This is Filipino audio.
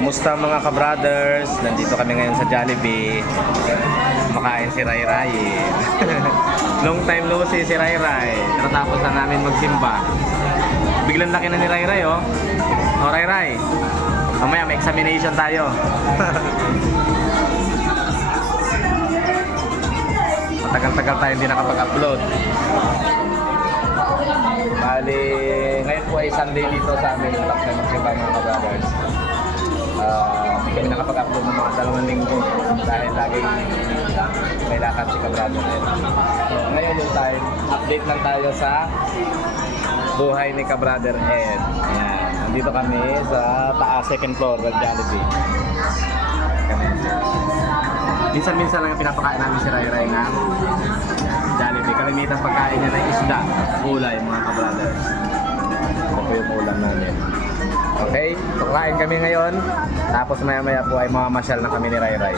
Kamusta mga ka-brothers? Nandito kami ngayon sa Jollibee. Makain si Ray Ray. Long time no see si Ray Ray. Natapos na namin magsimba. Biglang laki na ni Ray Ray, oh. Oh, Ray Ray. Mamaya may examination tayo. Matagal-tagal tayo hindi nakapag-upload. Bali, ngayon po ay Sunday dito sa amin. Tapos na magsimba mga ka-brothers. Hindi kami nakapag-upload ng mga 2 linggo dahil laging may lakad si ka-brother. So, ngayon yung time, update lang tayo sa buhay ni ka-brother Ed. Ayan. Nandito kami sa taas, 2nd floor ng Jollibee. Minsan-minsan lang yung pinapakain namin si Ray Ray ng Jollibee. Kalimitan pagkain niya ng isda, gulay mga ka-brothers. Ito po yung ulam namin. Okay, so kain kami ngayon. Tapos maya-maya po ay mamamasyal na kami ni Ray Ray.